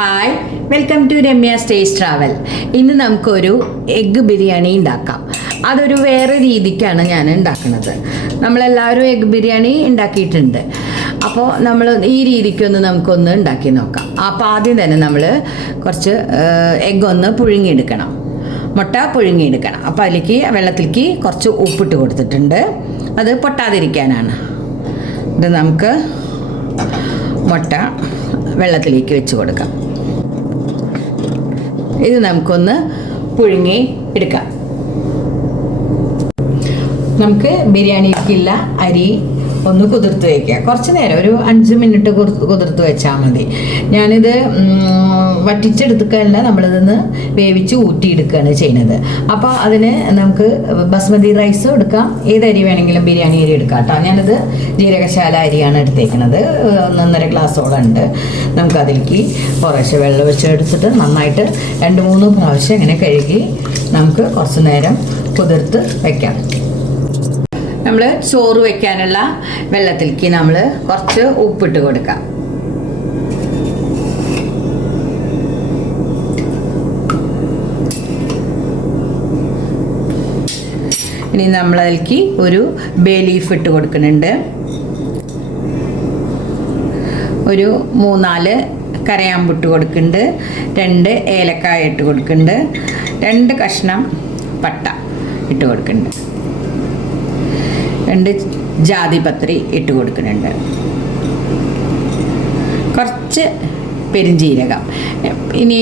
Hi, welcome to Ramya's taste travel. ഇന്ന് നമുക്കൊരു egg biryani ഉണ്ടാക്കാം. അതൊരു വേറെ രീതിക്കാണ് ഞാൻ ഉണ്ടാക്കുന്നത്. നമ്മളെല്ലാവരും എഗ്ഗ് ബിരിയാണി ഉണ്ടാക്കിയിട്ടുണ്ട്. അപ്പോൾ നമ്മൾ ഈ രീതിക്കൊന്ന് നമുക്കൊന്ന് ഉണ്ടാക്കി നോക്കാം. അപ്പോൾ ആദ്യം തന്നെ നമ്മൾ കുറച്ച് എഗ്ഗ് ഒന്ന് പുഴുങ്ങിയെടുക്കണം. മുട്ട പുഴുങ്ങിയെടുക്കണം. അപ്പോൾ അതിലേക്ക് വെള്ളത്തിലേക്ക് കുറച്ച് ഉപ്പിട്ട് കൊടുത്തിട്ടുണ്ട്. അത് പൊട്ടാതിരിക്കാനാണ്. ഇത് നമുക്ക് മുട്ട വെള്ളത്തിലേക്ക് വെച്ച് കൊടുക്കാം. ഇത് നമുക്കൊന്ന് പുഴുങ്ങി എടുക്കാം. നമുക്ക് ബിരിയാണിക്കുള്ള അരി ഒന്ന് കുതിർത്ത് വയ്ക്കുക. കുറച്ച് നേരം ഒരു 5 മിനിറ്റ് കുതിർത്ത് വെച്ചാൽ മതി. ഞാനിത് വറ്റിച്ചെടുക്കുകയല്ല, നമ്മളിതൊന്ന് വേവിച്ച് ഊറ്റിയെടുക്കുകയാണ് ചെയ്യുന്നത്. അപ്പോൾ അതിന് നമുക്ക് ബസ്മതി റൈസ് എടുക്കാം, ഏത് അരി വേണമെങ്കിലും ബിരിയാണി അരി എടുക്കാം കേട്ടോ. ഞാനിത് ജീരകശാല അരിയാണ് എടുത്തേക്കുന്നത്. 1.5 ഗ്ലാസ്സോളം ഉണ്ട്. നമുക്കതിലേക്ക് കുറേശ്ശെ വെള്ളം വെച്ചെടുത്തിട്ട് നന്നായിട്ട് 2-3 പ്രാവശ്യം ഇങ്ങനെ കഴുകി നമുക്ക് കുറച്ച് നേരം കുതിർത്ത് വയ്ക്കാം. നമ്മൾ ചോറ് വയ്ക്കാനുള്ള വെള്ളത്തിലേക്ക് നമ്മൾ കുറച്ച് ഉപ്പിട്ട് കൊടുക്കാം. ഇനി നമ്മളതിലേക്ക് ഒരു ബേ ലീഫ് ഇട്ട് കൊടുക്കുന്നുണ്ട്. ഒരു 3-4 കരയാമ്പുട്ട് കൊടുക്കുന്നുണ്ട്. 2 ഏലക്കായ ഇട്ട് കൊടുക്കുന്നുണ്ട്. 2 കഷ്ണം പട്ട ഇട്ട് കൊടുക്കുന്നുണ്ട്. 2 ജാതിപത്രി ഇട്ട് കൊടുക്കുന്നുണ്ട്. കുറച്ച് പെരുംജീരകം, ഇനി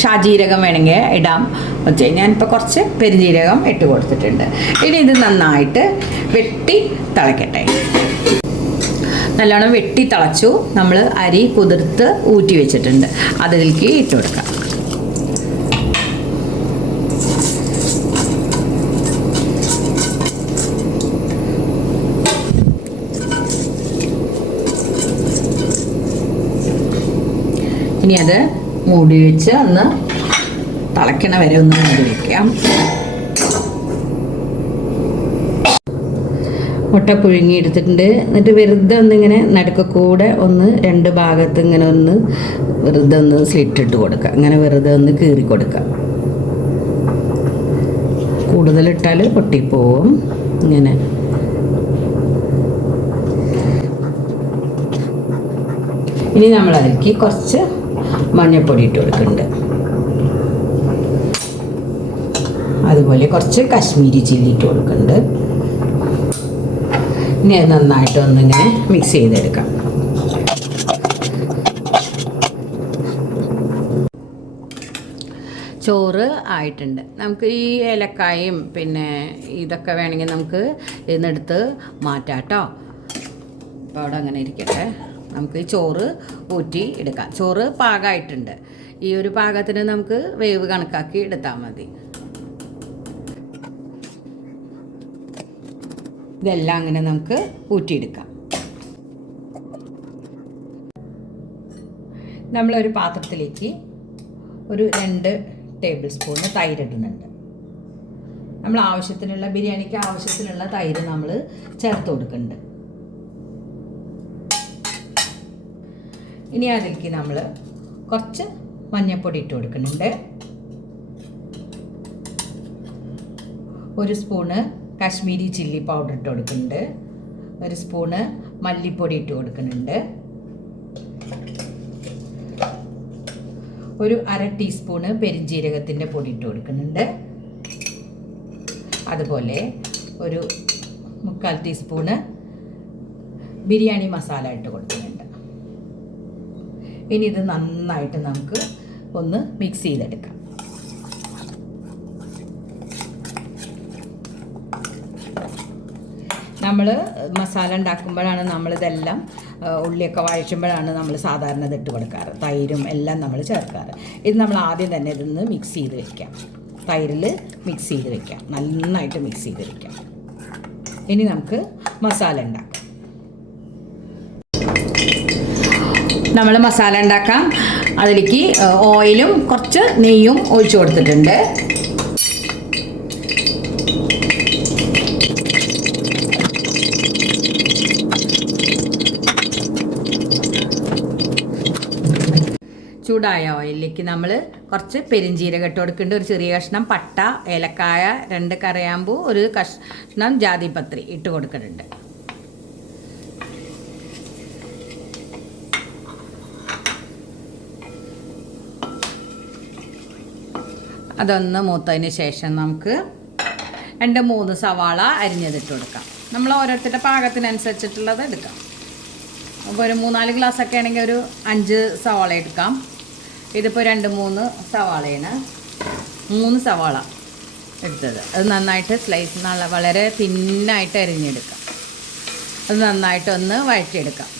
ഷാജീരകം വേണമെങ്കിൽ ഇടാം. ഞാനിപ്പോൾ കുറച്ച് പെരുംജീരകം ഇട്ട് കൊടുത്തിട്ടുണ്ട്. ഇനി ഇത് നന്നായിട്ട് വെട്ടി തിളയ്ക്കട്ടെ. നല്ലോണം വെട്ടി തിളച്ചു. നമ്മൾ അരി കുതിർത്ത് ഊറ്റി വെച്ചിട്ടുണ്ട്. അതിലേക്ക് ഇട്ട് കൊടുക്കാം. ഇനി അത് മൂടി വെച്ച് ഒന്ന് തിളയ്ക്കണ വരെ ഒന്ന് മൂടി വയ്ക്കാം. മുട്ട പുഴുങ്ങി എടുത്തിട്ടുണ്ട്. എന്നിട്ട് വെറുതെ ഒന്നിങ്ങനെ നടുക്ക് കൂടെ ഒന്ന് 2 ഭാഗത്ത് ഇങ്ങനെ ഒന്ന് വെറുതെ ഒന്ന് സ്ലിറ്റ് ഇട്ട് കൊടുക്കുക. ഇങ്ങനെ വെറുതെ ഒന്ന് കീറി കൊടുക്കുക. കൂടുതലിട്ടാൽ പൊട്ടിപ്പോവും. ഇങ്ങനെ ഇനി നമ്മൾ അതിലേക്ക് കുറച്ച് മഞ്ഞൾപ്പൊടി ഇട്ട് കൊടുക്കുന്നുണ്ട്. അതുപോലെ കുറച്ച് കാശ്മീരി ചില്ലി ഇട്ട് കൊടുക്കുന്നുണ്ട്. ഇനി അത് നന്നായിട്ട് ഒന്നിങ്ങനെ മിക്സ് ചെയ്തെടുക്കാം. ചോറ് ആയിട്ടുണ്ട്. നമുക്ക് ഈ ഏലക്കായും പിന്നെ ഇതൊക്കെ വേണമെങ്കിൽ നമുക്ക് ഇതിനെടുത്ത് മാറ്റാം കേട്ടോ. അപ്പോൾ അവിടെ അങ്ങനെ ഇരിക്കട്ടെ. നമുക്ക് ഈ ചോറ് ഊറ്റി എടുക്കാം. ചോറ് പാകമായിട്ടുണ്ട്. ഈ ഒരു പാകത്തിന് നമുക്ക് വേവ് കണക്കാക്കി എടുത്താൽ മതി. ഇതെല്ലാം അങ്ങനെ നമുക്ക് ഊറ്റിയെടുക്കാം. നമ്മളൊരു പാത്രത്തിലേക്ക് ഒരു 2 ടേബിൾ സ്പൂണ് തൈര് ഇടുന്നുണ്ട്. നമ്മൾ ആവശ്യത്തിനുള്ള ബിരിയാണിക്ക് ആവശ്യത്തിനുള്ള തൈര് നമ്മൾ ചേർത്ത് കൊടുക്കുന്നുണ്ട്. ഇനി അതിലേക്ക് നമ്മൾ കുറച്ച് മഞ്ഞൾപ്പൊടി ഇട്ട് കൊടുക്കുന്നുണ്ട്. 1 സ്പൂണ് കാശ്മീരി ചില്ലി പൗഡർ ഇട്ട് കൊടുക്കുന്നുണ്ട്. 1 സ്പൂണ് മല്ലിപ്പൊടി ഇട്ട് കൊടുക്കുന്നുണ്ട്. ഒരു 1/2 ടീസ്പൂണ് പെരുംജീരകത്തിൻ്റെ പൊടി ഇട്ട് കൊടുക്കുന്നുണ്ട്. അതുപോലെ ഒരു 3/4 ടീസ്പൂണ് ബിരിയാണി മസാല ഇട്ട് കൊടുക്കുന്നുണ്ട്. ഇനി ഇത് നന്നായിട്ട് നമുക്ക് ഒന്ന് മിക്സ് ചെയ്തെടുക്കാം. നമ്മൾ മസാല ഉണ്ടാക്കുമ്പോഴാണ് നമ്മളിതെല്ലാം ഉള്ളിയൊക്കെ വഴറ്റുമ്പോഴാണ് നമ്മൾ സാധാരണ ഇതിട്ട് കൊടുക്കാറ്. തൈരും എല്ലാം നമ്മൾ ചേർക്കാറ്. ഇത് നമ്മൾ ആദ്യം തന്നെ ഇതൊന്ന് മിക്സ് ചെയ്ത് വയ്ക്കാം. തൈരിൽ മിക്സ് ചെയ്ത് വയ്ക്കാം. നന്നായിട്ട് മിക്സ് ചെയ്ത് വയ്ക്കാം. ഇനി നമുക്ക് മസാല ഉണ്ടാക്കാം. നമ്മൾ മസാല ഉണ്ടാക്കാം. അതിലേക്ക് ഓയിലും കുറച്ച് നെയ്യും ഒഴിച്ചു കൊടുത്തിട്ടുണ്ട്. ചൂടായ ഓയിലിലേക്ക് നമ്മൾ കുറച്ച് പെരിഞ്ചീരകം ഇട്ട് കൊടുക്കുന്നുണ്ട്. ഒരു ചെറിയ കഷ്ണം പട്ട, ഏലക്കായ, 2 കറിയാമ്പൂ, ഒരു കഷ്ണം ജാതിപത്രി ഇട്ട് കൊടുക്കുന്നുണ്ട്. അതൊന്ന് മൂത്തതിന് ശേഷം നമുക്ക് 2-3 സവാള അരിഞ്ഞതിട്ട് കൊടുക്കാം. നമ്മൾ ഓരോരുത്തരുടെ പാകത്തിനനുസരിച്ചിട്ടുള്ളത് എടുക്കാം. അപ്പോൾ ഒരു 3-4 ഗ്ലാസ്സൊക്കെ ആണെങ്കിൽ ഒരു 5 സവാള എടുക്കാം. ഇതിപ്പോൾ 2-3 സവാളയാണ്. 3 സവാള എടുത്തത്. അത് നന്നായിട്ട് സ്ലൈസ് വളരെ തിന്നായിട്ട് അരിഞ്ഞെടുക്കാം. അത് നന്നായിട്ടൊന്ന് വഴറ്റിയെടുക്കാം.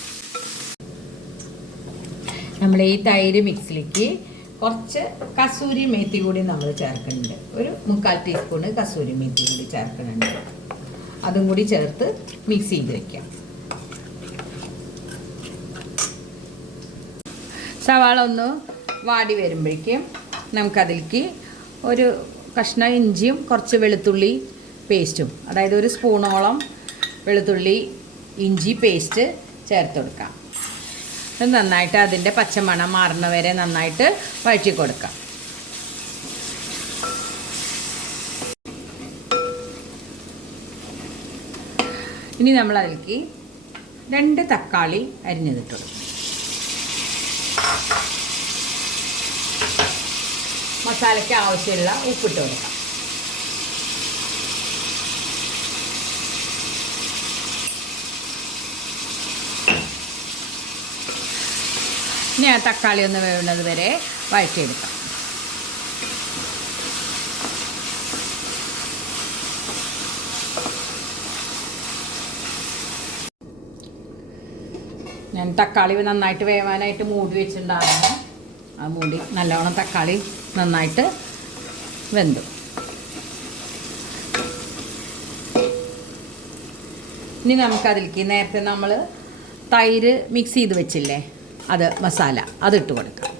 നമ്മൾ ഈ തൈര് മിക്സിലേക്ക് കുറച്ച് കസൂരി മേത്തി കൂടി നമ്മൾ ചേർക്കുന്നുണ്ട്. ഒരു 3/4 ടീസ്പൂണ് കസൂരി മേത്തി കൂടി ചേർക്കുന്നുണ്ട്. അതും കൂടി ചേർത്ത് മിക്സ് ചെയ്ത് വയ്ക്കാം. സവാള ഒന്ന് വാടി വരുമ്പോഴേക്കും നമുക്കതിലേക്ക് ഒരു കഷ്ണം ഇഞ്ചിയും കുറച്ച് വെളുത്തുള്ളി പേസ്റ്റും, അതായത് ഒരു സ്പൂണോളം വെളുത്തുള്ളി ഇഞ്ചി പേസ്റ്റ് ചേർത്ത് കൊടുക്കാം. അത് നന്നായിട്ട് അതിൻ്റെ പച്ചമണം മാറുന്ന വരെ നന്നായിട്ട് വഴറ്റി കൊടുക്കാം. ഇനി നമ്മൾ അതിലേക്ക് 2 തക്കാളി അരിഞ്ഞതിട്ട് കൊടുക്കും. മസാലയ്ക്ക് ആവശ്യമുള്ള ഉപ്പിട്ട് കൊടുക്കാം. ഇനി ആ തക്കാളി ഒന്ന് വേവുന്നത് വരെ വഴറ്റിയെടുക്കാം. ഞാൻ തക്കാളി നന്നായിട്ട് വേവാനായിട്ട് മൂടി വെച്ചിട്ടുണ്ടായിരുന്നു. ആ മൂടി നല്ലോണം തക്കാളി നന്നായിട്ട് വെന്തു. ഇനി നമുക്കതിലേക്ക് നേരത്തെ നമ്മൾ തൈര് മിക്സ് ചെയ്ത് വെച്ചില്ലേ, അത് മസാല അതിട്ട് കൊടുക്കാം.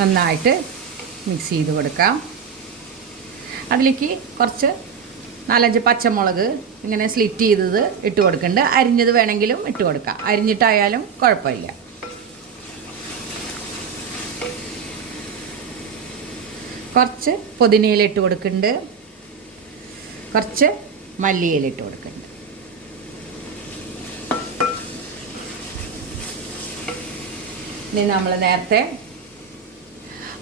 നന്നായിട്ട് മിക്സ് ചെയ്ത് കൊടുക്കാം. അതിലേക്ക് കുറച്ച് 4-5 പച്ചമുളക് ഇങ്ങനെ സ്ലിറ്റ് ചെയ്തത് ഇട്ട് കൊടുക്കുന്നുണ്ട്. അരിഞ്ഞത് വേണമെങ്കിലും ഇട്ട് കൊടുക്കാം. അരിഞ്ഞിട്ടായാലും കുഴപ്പമില്ല. കുറച്ച് പുതിനയില ഇട്ട് കൊടുക്കുന്നുണ്ട്. കുറച്ച് മല്ലിയില ഇട്ട് കൊടുക്കുന്നുണ്ട്. ഇനി നമ്മൾ നേരത്തെ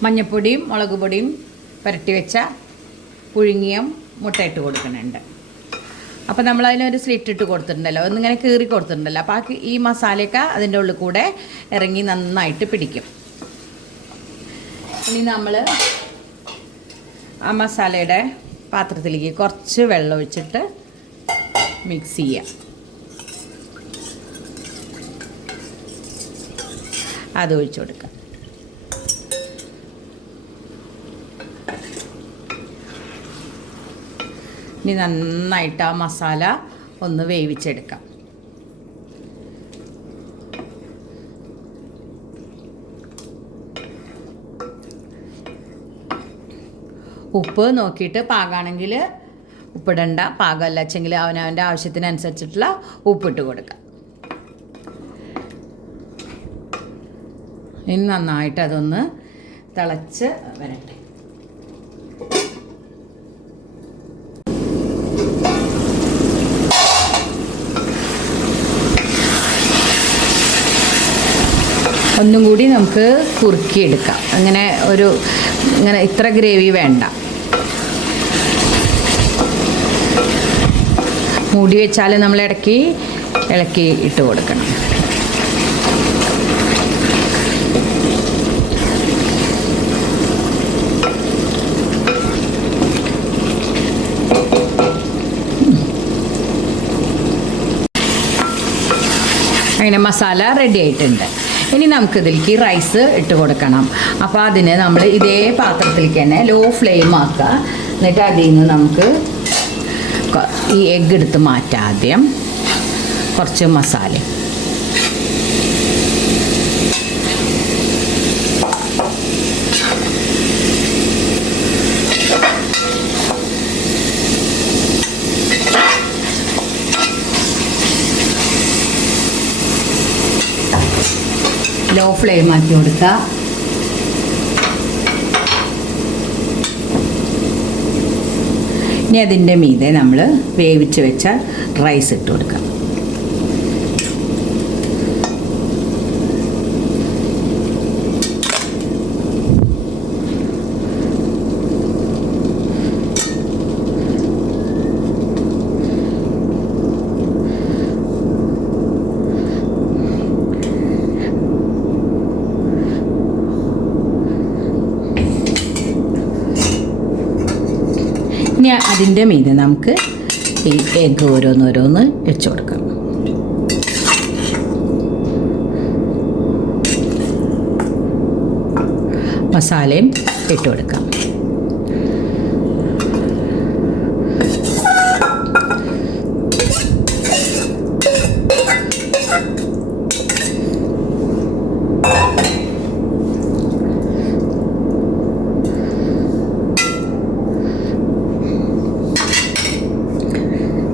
മഞ്ഞൾപ്പൊടിയും മുളക് പൊടിയും പുരട്ടി വെച്ച പുഴുങ്ങിയ മുട്ട ഇട്ട് കൊടുക്കുന്നുണ്ട്. അപ്പോൾ നമ്മൾ അതിനൊരു സ്ലിറ്റ് ഇട്ട് കൊടുത്തിട്ടുണ്ടല്ലോ, ഒന്നിങ്ങനെ കീറി കൊടുത്തിട്ടുണ്ടല്ലോ. അപ്പോൾ ഈ മസാലയൊക്കെ അതിൻ്റെ ഉള്ളിൽ കൂടെ ഇറങ്ങി നന്നായിട്ട് പിടിക്കും. ഇനി നമ്മൾ ആ മസാലയുടെ പാത്രത്തിലേക്ക് കുറച്ച് വെള്ളം ഒഴിച്ചിട്ട് മിക്സ് ചെയ്യാം. അത് ഒഴിച്ചു കൊടുക്കാം. ഇനി നന്നായിട്ട് ആ മസാല ഒന്ന് വേവിച്ചെടുക്കാം. ഉപ്പ് നോക്കിയിട്ട് പാകമാണെങ്കിൽ ഉപ്പിടണ്ട, പാകമല്ല വെച്ചെങ്കിൽ അവനവൻ്റെ ആവശ്യത്തിനനുസരിച്ചിട്ടുള്ള ഉപ്പിട്ട് കൊടുക്കാം. ഇനി നന്നായിട്ട് അതൊന്ന് തിളച്ച് വരട്ടെ. ഒന്നും കൂടി നമുക്ക് കുറുക്കിയെടുക്കാം. ഇങ്ങനെ ഇത്ര ഗ്രേവി വേണ്ട. മൂടി വെച്ചാൽ നമ്മൾ ഇളക്കി ഇട്ട് കൊടുക്കണം. അങ്ങനെ മസാല റെഡി ആയിട്ടുണ്ട്. ഇനി നമുക്കിതിലേക്ക് റൈസ് ഇട്ട് കൊടുക്കണം. അപ്പോൾ അതിന് നമ്മൾ ഇതേ പാത്രത്തിലേക്ക് തന്നെ ലോ ഫ്ലെയിം ആക്കുക. എന്നിട്ട് അതിൽ നിന്ന് നമുക്ക് ഈ എഗ്ഗ് എടുത്ത് മാറ്റാം. ആദ്യം കുറച്ച് മസാല ലോ ഫ്ലെയിം ആക്കി കൊടുക്കുക. ഇനി അതിൻ്റെ മീതെ നമ്മൾ വേവിച്ച് വെച്ച റൈസ് ഇട്ട് കൊടുക്കാം. ഇനി അതിൻ്റെ മീതെ നമുക്ക് ഈ എഗ്ഗ് ഓരോന്നോരോന്ന് വെച്ച് കൊടുക്കാം. മസാലയും ഇട്ട് കൊടുക്കാം.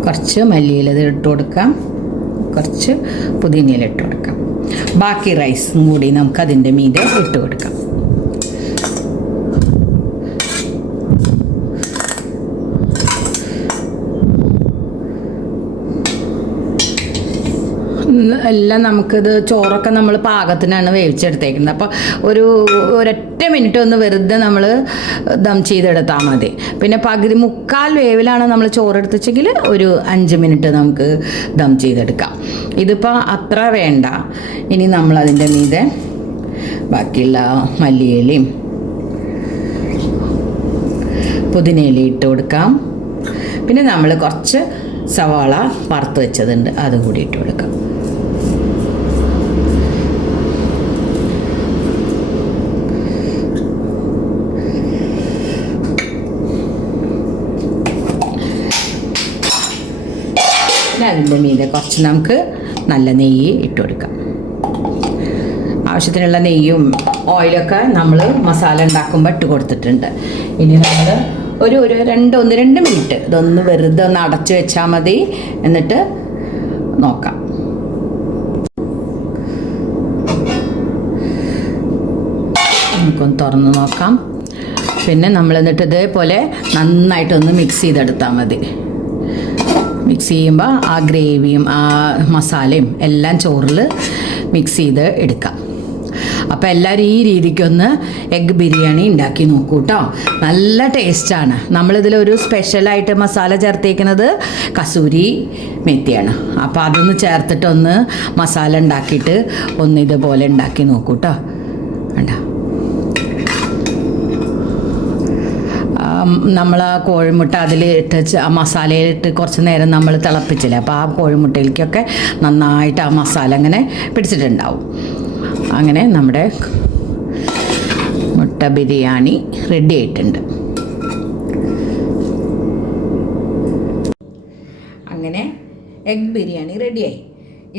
കുറച്ച് മല്ലിയില ഇട്ട് കൊടുക്കാം, കുറച്ച് പുതിനയില ഇട്ട് കൊടുക്കാം. ബാക്കി റൈസും കൂടി നമുക്ക് അതിൻ്റെ മീതെ ഇട്ട് കൊടുക്കാം. എല്ലാം നമുക്കിത് ചോറൊക്കെ നമ്മൾ പാകത്തിനാണ് വേവിച്ചെടുത്തേക്കുന്നത്. അപ്പോൾ ഒരൊറ്റ മിനിറ്റ് ഒന്ന് വെറുതെ നമ്മൾ ദം ചെയ്തെടുത്താൽ മതി. പിന്നെ പകുതി മുക്കാൽ വേവിലാണ് നമ്മൾ ചോറെടുത്തെങ്കിൽ ഒരു 5 മിനിറ്റ് നമുക്ക് ദം ചെയ്തെടുക്കാം. ഇതിപ്പോൾ അത്ര വേണ്ട. ഇനി നമ്മൾ അതിൻ്റെ മീതെ ബാക്കിയുള്ള മല്ലിയിലയും പുതിനയിലയും ഇട്ട് കൊടുക്കാം. പിന്നെ നമ്മൾ കുറച്ച് സവാള വറുത്ത് വെച്ചതുണ്ട്, അതും കൂടി ഇട്ട് കൊടുക്കാം. അതിൻ്റെ മീതെ കുറച്ച് നമുക്ക് നല്ല നെയ്യ് ഇട്ട് കൊടുക്കാം. ആവശ്യത്തിനുള്ള നെയ്യും ഓയിലൊക്കെ നമ്മൾ മസാല ഉണ്ടാക്കുമ്പോൾ ഇട്ട് കൊടുത്തിട്ടുണ്ട്. ഇനി നമ്മൾ ഒരു 2 മിനിറ്റ് ഇതൊന്ന് വെറുതെ ഒന്ന് അടച്ച് വെച്ചാൽ മതി. എന്നിട്ട് നോക്കാം. നമുക്കൊന്ന് തുറന്ന് നോക്കാം. പിന്നെ നമ്മൾ എന്നിട്ട് ഇതേപോലെ നന്നായിട്ടൊന്ന് മിക്സ് ചെയ്തെടുത്താൽ മതി. മിക്സ് ചെയ്യുമ്പോൾ ആ ഗ്രേവിയും ആ മസാലയും എല്ലാം ചോറിൽ മിക്സ് ചെയ്ത് എടുക്കാം. അപ്പോൾ എല്ലാവരും ഈ രീതിക്കൊന്ന് എഗ്ഗ് ബിരിയാണി ഉണ്ടാക്കി നോക്കൂ കേട്ടോ. നല്ല ടേസ്റ്റാണ്. നമ്മളിതിലൊരു സ്പെഷ്യലായിട്ട് മസാല ചേർത്തേക്കുന്നത് കസൂരി മെത്തിയാണ്. അപ്പോൾ അതൊന്ന് ചേർത്തിട്ടൊന്ന് മസാല ഉണ്ടാക്കിയിട്ട് ഒന്ന് ഇതുപോലെ ഉണ്ടാക്കി നോക്കൂ കേട്ടോ. വേണ്ട, നമ്മൾ ആ കോഴിമുട്ട അതിലിട്ട് ആ മസാലയിലിട്ട് കുറച്ച് നേരം നമ്മൾ തിളപ്പിച്ചില്ലേ, അപ്പോൾ ആ കോഴിമുട്ടയിലേക്കൊക്കെ നന്നായിട്ട് ആ മസാല അങ്ങനെ പിടിച്ചിട്ടുണ്ടാവും. അങ്ങനെ നമ്മുടെ മുട്ട ബിരിയാണി റെഡി ആയിട്ടുണ്ട്. അങ്ങനെ എഗ് ബിരിയാണി റെഡിയായി.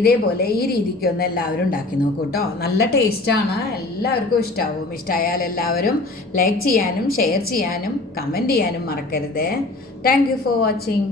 ഇതേപോലെ ഈ രീതിക്കൊന്ന് എല്ലാവരും ഉണ്ടാക്കി നോക്കൂ കേട്ടോ. നല്ല ടേസ്റ്റാണ്, എല്ലാവർക്കും ഇഷ്ടമാവും. ഇഷ്ടമായാൽ എല്ലാവരും ലൈക്ക് ചെയ്യാനും ഷെയർ ചെയ്യാനും കമൻറ്റ് ചെയ്യാനും മറക്കരുത്. Thank you for watching.